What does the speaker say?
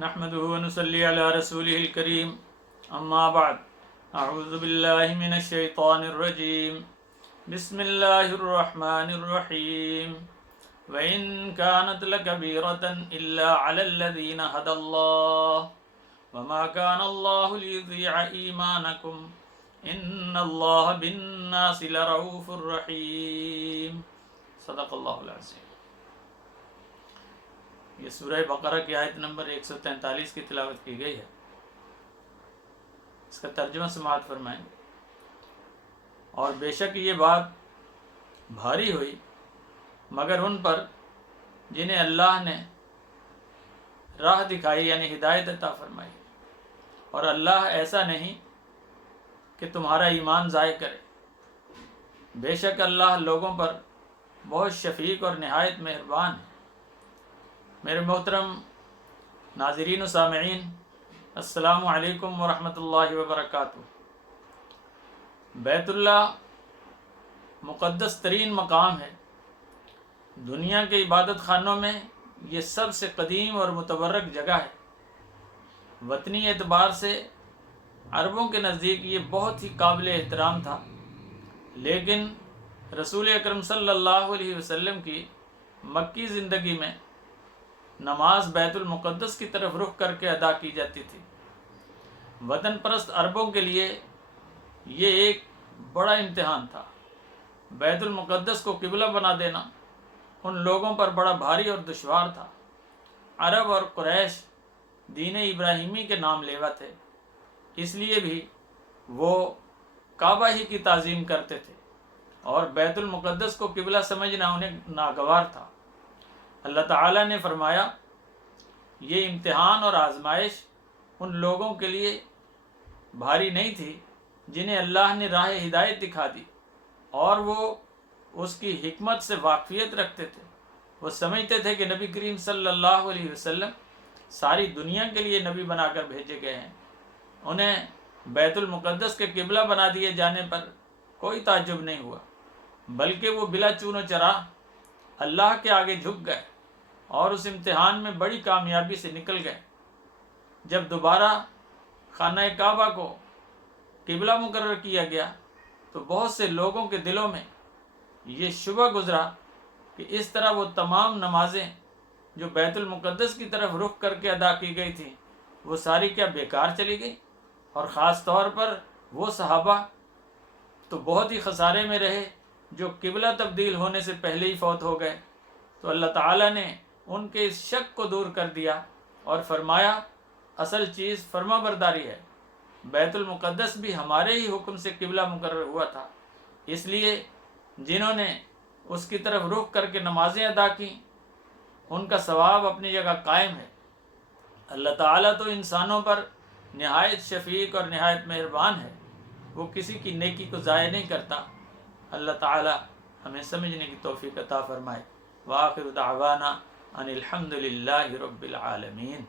نحمده ونصلي على رسوله الكريم اما بعد اعوذ بالله من الشيطان الرجيم بسم الله الرحمن الرحيم وإن كانت لكبيرة إلا على الذين هدى الله وما كان الله ليضيع إيمانكم إن الله بالناس لرؤوف رحيم صدق اللہ العظیم۔ یہ سورہ بقرہ کی آیت نمبر 143 کی تلاوت کی گئی ہے۔ اس کا ترجمہ سماعت فرمائیں۔ اور بے شک یہ بات بھاری ہوئی مگر ان پر جنہیں اللہ نے راہ دکھائی یعنی ہدایت عطا فرمائی، اور اللہ ایسا نہیں کہ تمہارا ایمان ضائع کرے۔ بے شک اللہ لوگوں پر بہت شفیق اور نہایت مہربان ہے۔ میرے محترم ناظرین و سامعین، السلام علیکم ورحمۃ اللہ وبرکاتہ۔ بیت اللہ مقدس ترین مقام ہے۔ دنیا کے عبادت خانوں میں یہ سب سے قدیم اور متبرک جگہ ہے۔ وطنی اعتبار سے عربوں کے نزدیک یہ بہت ہی قابل احترام تھا، لیکن رسول اکرم صلی اللہ علیہ وسلم کی مکی زندگی میں نماز بیت المقدس کی طرف رخ کر کے ادا کی جاتی تھی۔ وطن پرست عربوں کے لیے یہ ایک بڑا امتحان تھا۔ بیت المقدس کو قبلہ بنا دینا ان لوگوں پر بڑا بھاری اور دشوار تھا۔ عرب اور قریش دین ابراہیمی کے نام لیوا تھے، اس لیے بھی وہ کعبہ ہی کی تعظیم کرتے تھے اور بیت المقدس کو قبلہ سمجھنا انہیں ناگوار تھا۔ اللہ تعالیٰ نے فرمایا، یہ امتحان اور آزمائش ان لوگوں کے لیے بھاری نہیں تھی جنہیں اللہ نے راہ ہدایت دکھا دی اور وہ اس کی حکمت سے واقفیت رکھتے تھے۔ وہ سمجھتے تھے کہ نبی کریم صلی اللہ علیہ وسلم ساری دنیا کے لیے نبی بنا کر بھیجے گئے ہیں۔ انہیں بیت المقدس کے قبلہ بنا دیے جانے پر کوئی تعجب نہیں ہوا، بلکہ وہ بلا چون و چراغ اللہ کے آگے جھک گئے اور اس امتحان میں بڑی کامیابی سے نکل گئے۔ جب دوبارہ خانہ کعبہ کو قبلہ مقرر کیا گیا تو بہت سے لوگوں کے دلوں میں یہ شبہ گزرا کہ اس طرح وہ تمام نمازیں جو بیت المقدس کی طرف رخ کر کے ادا کی گئی تھیں وہ ساری کیا بیکار چلی گئی، اور خاص طور پر وہ صحابہ تو بہت ہی خسارے میں رہے جو قبلہ تبدیل ہونے سے پہلے ہی فوت ہو گئے۔ تو اللہ تعالیٰ نے ان کے اس شک کو دور کر دیا اور فرمایا، اصل چیز فرما برداری ہے۔ بیت المقدس بھی ہمارے ہی حکم سے قبلہ مقرر ہوا تھا، اس لیے جنہوں نے اس کی طرف رخ کر کے نمازیں ادا کی ان کا ثواب اپنی جگہ قائم ہے۔ اللہ تعالیٰ تو انسانوں پر نہایت شفیق اور نہایت مہربان ہے، وہ کسی کی نیکی کو ضائع نہیں کرتا۔ اللہ تعالیٰ ہمیں سمجھنے کی توفیق عطا فرمائے۔ وآخر دعوانا ان الحمد للہ رب العالمین۔